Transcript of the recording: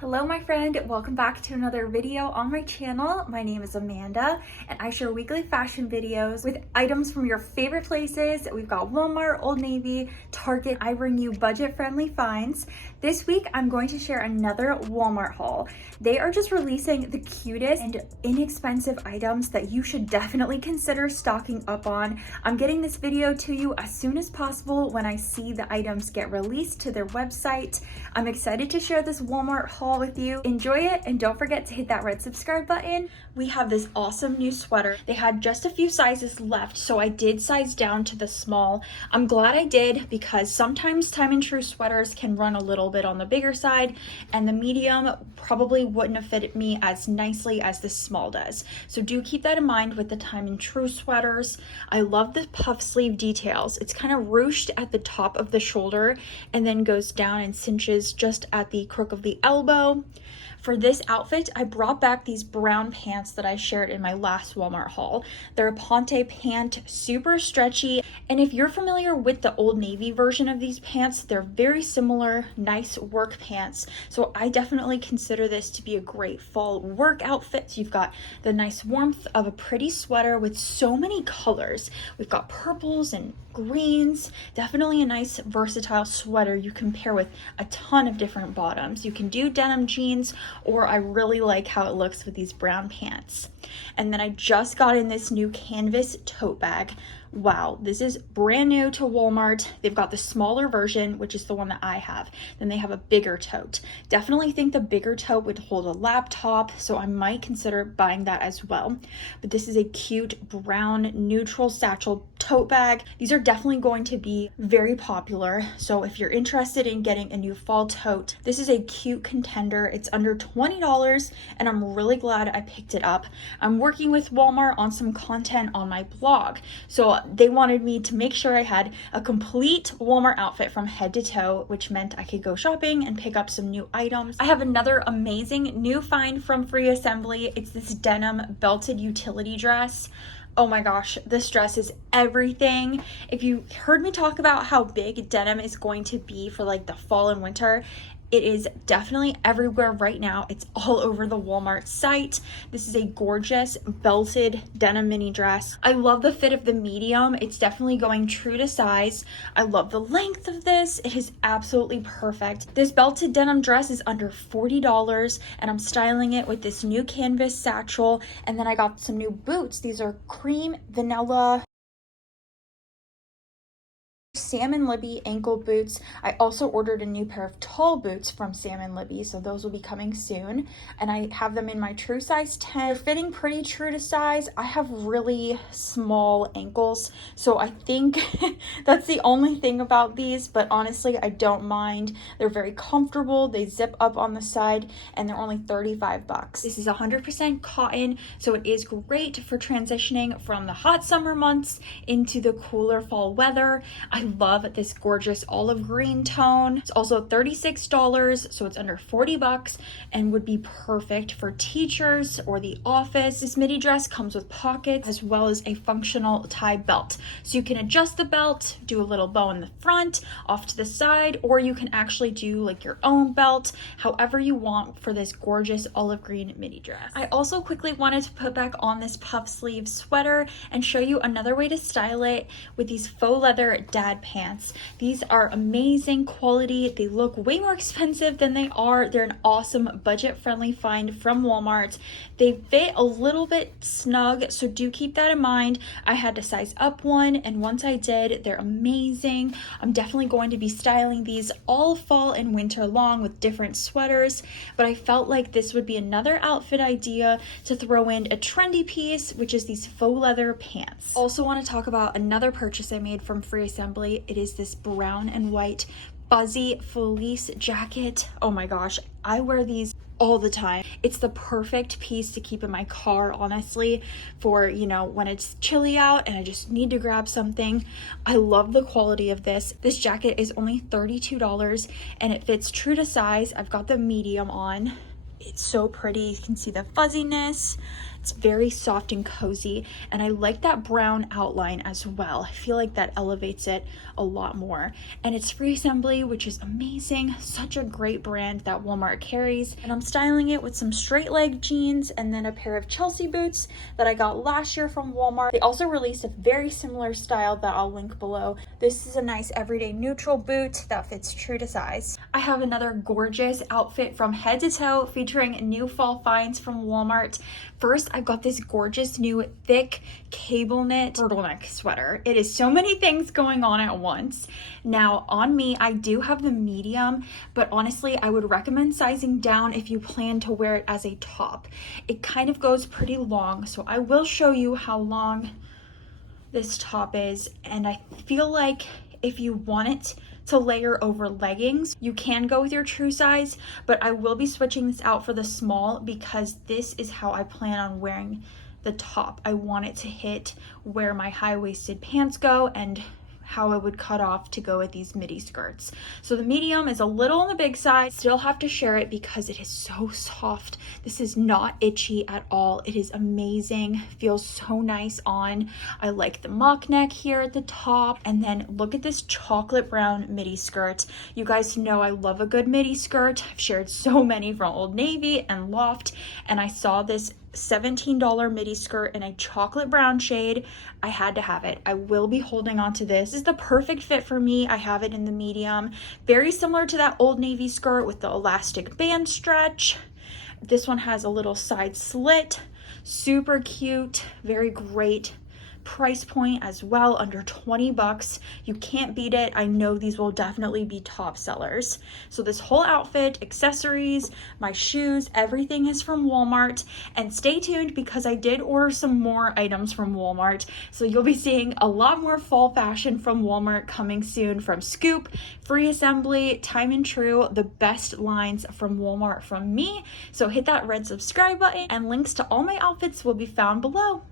Hello my friend, welcome back to another video on my channel. My name is Amanda and I share weekly fashion videos with items from your favorite places. We've got Walmart, Old Navy, Target. I bring you budget-friendly finds. This week I'm going to share another Walmart haul. They are just releasing the cutest and inexpensive items that you should definitely consider stocking up on. I'm getting this video to you as soon as possible when I see the items get released to their website. I'm excited to share this Walmart haul with you. Enjoy it and don't forget to hit that red subscribe button. We have this awesome new sweater. They had just a few sizes left, so I did size down to the small. I'm glad I did because sometimes Time and Tru sweaters can run a little bit on the bigger side, and the medium probably wouldn't have fitted me as nicely as the small does. So do keep that in mind with the Time and Tru sweaters. I love the puff sleeve details. It's kind of ruched at the top of the shoulder and then goes down and cinches just at the crook of the elbow. For this outfit, I brought back these brown pants that I shared in my last Walmart haul. They're a ponte pant, super stretchy, and if you're familiar with the Old Navy version of these pants, they're very similar, nice work pants. So I definitely consider this to be a great fall work outfit. So you've got the nice warmth of a pretty sweater with so many colors. We've got purples and greens, definitely a nice versatile sweater you can pair with a ton of different bottoms. You can do denim jeans, or I really like how it looks with these brown pants. And then I just got in this new canvas tote bag. Wow, this is brand new to Walmart. They've got the smaller version, which is the one that I have. Then they have a bigger tote. Definitely think the bigger tote would hold a laptop, so I might consider buying that as well. But this is a cute brown neutral satchel tote bag. These are definitely going to be very popular. So if you're interested in getting a new fall tote, this is a cute contender. It's under $20 and I'm really glad I picked it up. I'm working with Walmart on some content on my blog. So they wanted me to make sure I had a complete Walmart outfit from head to toe, which meant I could go shopping and pick up some new items. I have another amazing new find from Free Assembly. It's this denim belted utility dress. Oh my gosh, this dress is everything. If you heard me talk about how big denim is going to be for like the fall and winter, it is definitely everywhere right now. It's all over the Walmart site. This is a gorgeous belted denim mini dress. I love the fit of the medium. It's definitely going true to size. I love the length of this. It is absolutely perfect. This belted denim dress is under $40 and I'm styling it with this new canvas satchel. And then I got some new boots. These are cream vanilla Sam & Libby ankle boots. I also ordered a new pair of tall boots from Sam & Libby, so those will be coming soon. And I have them in my true size 10. They're fitting pretty true to size. I have really small ankles, so I think that's the only thing about these, but honestly, I don't mind. They're very comfortable. They zip up on the side, and they're only 35 bucks. This is 100% cotton, so it is great for transitioning from the hot summer months into the cooler fall weather. I love this gorgeous olive green tone. It's also $36, so it's under 40 bucks and would be perfect for teachers or the office. This midi dress comes with pockets as well as a functional tie belt. So you can adjust the belt, do a little bow in the front, off to the side, or you can actually do like your own belt, however you want for this gorgeous olive green midi dress. I also quickly wanted to put back on this puff sleeve sweater and show you another way to style it with these faux leather dad pants. These are amazing quality. They look way more expensive than they are. They're an awesome budget-friendly find from Walmart. They fit a little bit snug, so do keep that in mind. I had to size up one, and once I did, they're amazing. I'm definitely going to be styling these all fall and winter long with different sweaters, but I felt like this would be another outfit idea to throw in a trendy piece, which is these faux leather pants. Also want to talk about another purchase I made from Free Assembly. It is this brown and white fuzzy fleece jacket. Oh my gosh, I wear these all the time. It's the perfect piece to keep in my car, honestly, for, you know, when it's chilly out and I just need to grab something. I love the quality of this. This jacket is only $32 and it fits true to size. I've got the medium on. It's so pretty. You can see the fuzziness. It's very soft and cozy, and I like that brown outline as well. I feel like that elevates it a lot more. And it's free assembly, which is amazing. Such a great brand that Walmart carries. And I'm styling it with some straight leg jeans and then a pair of Chelsea boots that I got last year from Walmart. They also released a very similar style that I'll link below. This is a nice everyday neutral boot that fits true to size. I have another gorgeous outfit from head to toe featuring new fall finds from Walmart. First, I've got this gorgeous new thick cable knit turtleneck sweater. It is so many things going on at once. Now on me, I do have the medium, but honestly, I would recommend sizing down if you plan to wear it as a top. It kind of goes pretty long, so I will show you how long this top is, and I feel like if you want it to layer over leggings, you can go with your true size, but I will be switching this out for the small because this is how I plan on wearing the top. I want it to hit where my high-waisted pants go and how I would cut off to go with these midi skirts. So the medium is a little on the big side. Still have to share it because it is so soft. This is not itchy at all. It is amazing. Feels so nice on. I like the mock neck here at the top. And then look at this chocolate brown midi skirt. You guys know I love a good midi skirt. I've shared so many from Old Navy and Loft, and I saw this $17 midi skirt in a chocolate brown shade. I had to have it. I will be holding on to this. This is the perfect fit for me. I have it in the medium. Very similar to that Old Navy skirt with the elastic band stretch. This one has a little side slit. Super cute. Very great price point as well, under 20 bucks. You can't beat it. I know these will definitely be top sellers. So this whole outfit, accessories, my shoes, everything is from Walmart. And stay tuned because I did order some more items from Walmart. So you'll be seeing a lot more fall fashion from Walmart coming soon from Scoop, Free Assembly, Time and Tru, the best lines from Walmart from me. So hit that red subscribe button and links to all my outfits will be found below.